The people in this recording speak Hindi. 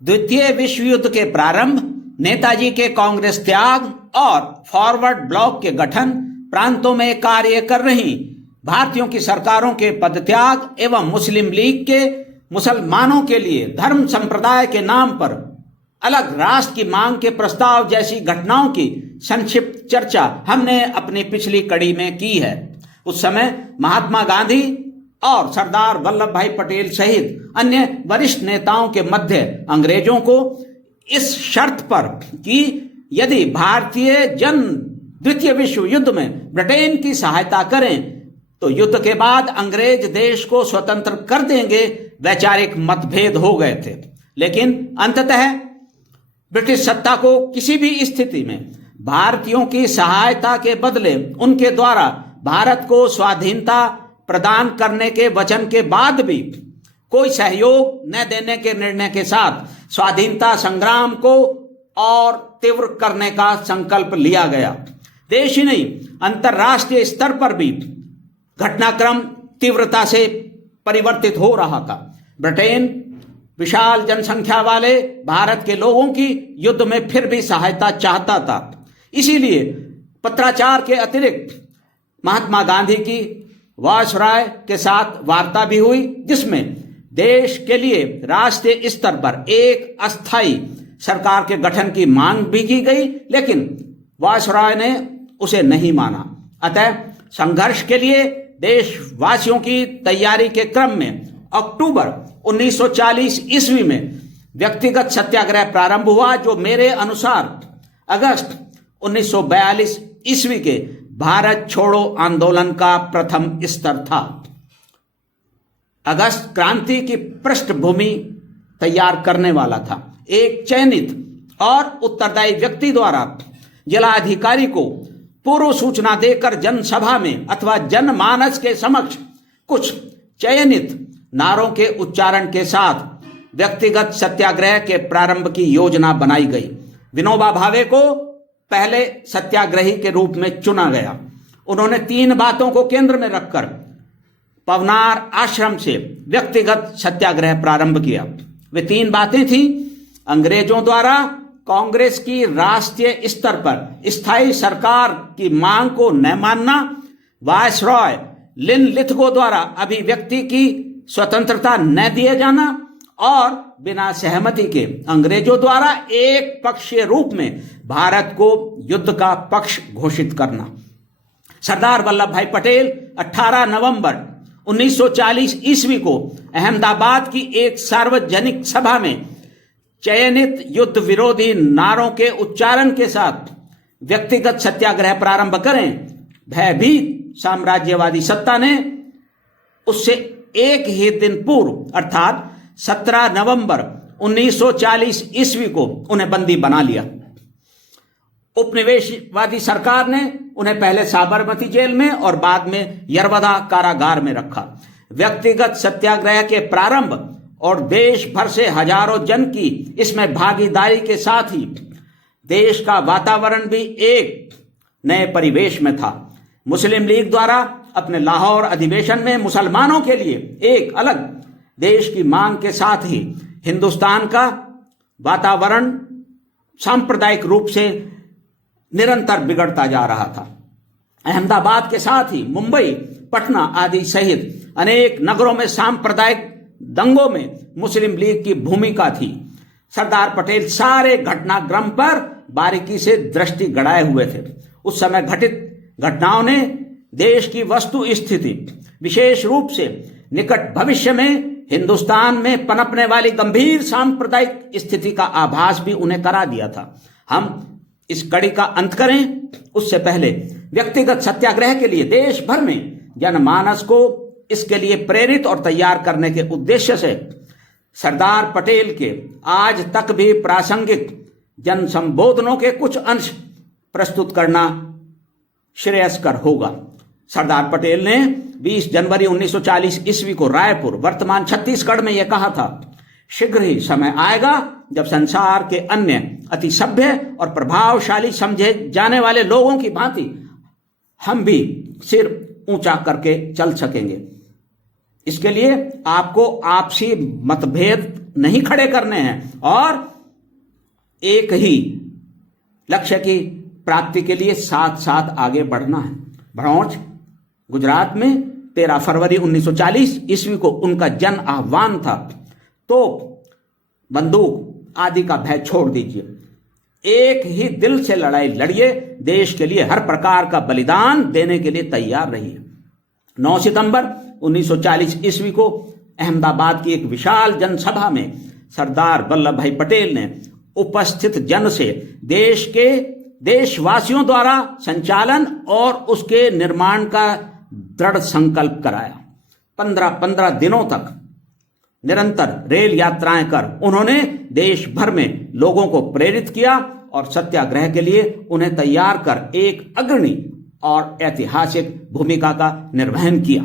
द्वितीय विश्व युद्ध के प्रारंभ, नेताजी के कांग्रेस त्याग और फॉरवर्ड ब्लॉक के गठन, प्रांतों में कार्य कर रही भारतीयों की सरकारों के पदत्याग एवं मुस्लिम लीग के मुसलमानों के लिए धर्म संप्रदाय के नाम पर अलग राष्ट्र की मांग के प्रस्ताव जैसी घटनाओं की संक्षिप्त चर्चा हमने अपनी पिछली कड़ी में की है। उस समय महात्मा गांधी और सरदार वल्लभ भाई पटेल सहित अन्य वरिष्ठ नेताओं के मध्य अंग्रेजों को इस शर्त पर कि यदि भारतीय जन द्वितीय विश्व युद्ध में ब्रिटेन की सहायता करें तो युद्ध के बाद अंग्रेज देश को स्वतंत्र कर देंगे, वैचारिक मतभेद हो गए थे। लेकिन अंततः ब्रिटिश सत्ता को किसी भी स्थिति में भारतीयों की सहायता के बदले उनके द्वारा भारत को स्वाधीनता प्रदान करने के वचन के बाद भी कोई सहयोग न देने के निर्णय के साथ स्वाधीनता संग्राम को और तीव्र करने का संकल्प लिया गया। देश ही नहीं, अंतर्राष्ट्रीय स्तर पर भी घटनाक्रम तीव्रता से परिवर्तित हो रहा था। ब्रिटेन विशाल जनसंख्या वाले भारत के लोगों की युद्ध में फिर भी सहायता चाहता था। इसीलिए पत्राचार के अतिरिक्त महात्मा गांधी की वायसराय के साथ वार्ता भी हुई, जिसमें देश के लिए राष्ट्रीय स्तर पर एक अस्थायी सरकार के गठन की मांग भी की गई, लेकिन वायसराय ने उसे नहीं माना। अतः संघर्ष के लिए देशवासियों की तैयारी के क्रम में अक्टूबर 1940 ईस्वी में व्यक्तिगत सत्याग्रह प्रारंभ हुआ, जो मेरे अनुसार अगस्त 1942 ईस्वी के भारत छोड़ो आंदोलन का प्रथम स्तर था। अगस्त क्रांति की पृष्ठभूमि तैयार करने वाला था। एक चयनित और उत्तरदायी व्यक्ति द्वारा जिलाधिकारी को पूर्व सूचना देकर जनसभा में अथवा जनमानस के समक्ष कुछ चयनित नारों के उच्चारण के साथ व्यक्तिगत सत्याग्रह के प्रारंभ की योजना बनाई गई। विनोबा भावे को पहले सत्याग्रही के रूप में चुना गया। उन्होंने 3 बातों को केंद्र में रखकर पवनार आश्रम से व्यक्तिगत सत्याग्रह प्रारंभ किया। वे 3 बातें थीं: अंग्रेजों द्वारा कांग्रेस की राष्ट्रीय स्तर पर स्थायी सरकार की मांग को न मानना, वायसरॉय लिनलिथगो द्वारा अभिव्यक्ति की स्वतंत्रता न दिए जाना और बिना सहमति के अंग्रेजों द्वारा एक पक्षीय रूप में भारत को युद्ध का पक्ष घोषित करना। सरदार वल्लभ भाई पटेल 18 नवंबर 1940 ईस्वी को अहमदाबाद की एक सार्वजनिक सभा में चयनित युद्ध विरोधी नारों के उच्चारण के साथ व्यक्तिगत सत्याग्रह प्रारंभ करें। भयभीत साम्राज्यवादी सत्ता ने उससे एक ही दिन पूर्व अर्थात 17 नवंबर 1940 ईस्वी को उन्हें बंदी बना लिया। उपनिवेशवादी सरकार ने उन्हें पहले साबरमती जेल में और बाद में यरवदा कारागार में रखा। व्यक्तिगत सत्याग्रह के प्रारंभ और देश भर से हजारों जन की इसमें भागीदारी के साथ ही देश का वातावरण भी एक नए परिवेश में था। मुस्लिम लीग द्वारा अपने लाहौर अधिवेशन में मुसलमानों के लिए एक अलग देश की मांग के साथ ही हिंदुस्तान का वातावरण सांप्रदायिक रूप से निरंतर बिगड़ता जा रहा था। अहमदाबाद के साथ ही मुंबई, पटना आदि सहित अनेक नगरों में सांप्रदायिक दंगों में मुस्लिम लीग की भूमिका थी। सरदार पटेल सारे घटनाक्रम पर बारीकी से दृष्टि गड़ाए हुए थे। उस समय घटित घटनाओं ने देश की वस्तु स्थिति, विशेष रूप से निकट भविष्य में हिंदुस्तान में पनपने वाली गंभीर सांप्रदायिक स्थिति का आभास भी उन्हें करा दिया था। हम इस कड़ी का अंत करें उससे पहले व्यक्तिगत सत्याग्रह के लिए देश भर में जनमानस को इसके लिए प्रेरित और तैयार करने के उद्देश्य से सरदार पटेल के आज तक भी प्रासंगिक जन संबोधनों के कुछ अंश प्रस्तुत करना श्रेयस्कर होगा। सरदार पटेल ने 20 जनवरी 1940 ईस्वी को रायपुर, वर्तमान छत्तीसगढ़ में यह कहा था: शीघ्र ही समय आएगा जब संसार के अन्य अति सभ्य और प्रभावशाली समझे जाने वाले लोगों की भांति हम भी सिर ऊंचा करके चल सकेंगे। इसके लिए आपको आपसी मतभेद नहीं खड़े करने हैं और एक ही लक्ष्य की प्राप्ति के लिए साथ साथ आगे बढ़ना है। भड़ौच गुजरात में 13 फरवरी 1940 ईस्वी को उनका जन आह्वान था, तो बंदूक आदि का भय छोड़ दीजिए, एक ही दिल से लड़ाई लड़िए, देश के लिए हर प्रकार का बलिदान देने के लिए तैयार रहिए। 9 सितंबर 1940 ईस्वी को अहमदाबाद की एक विशाल जनसभा में सरदार वल्लभ भाई पटेल ने उपस्थित जन से देशवासियों द्वारा संचालन और उसके निर्माण का दृढ़ संकल्प कराया। 15 दिनों तक निरंतर रेल यात्राएं कर उन्होंने देश भर में लोगों को प्रेरित किया और सत्याग्रह के लिए उन्हें तैयार कर एक अग्रणी और ऐतिहासिक भूमिका का निर्वहन किया।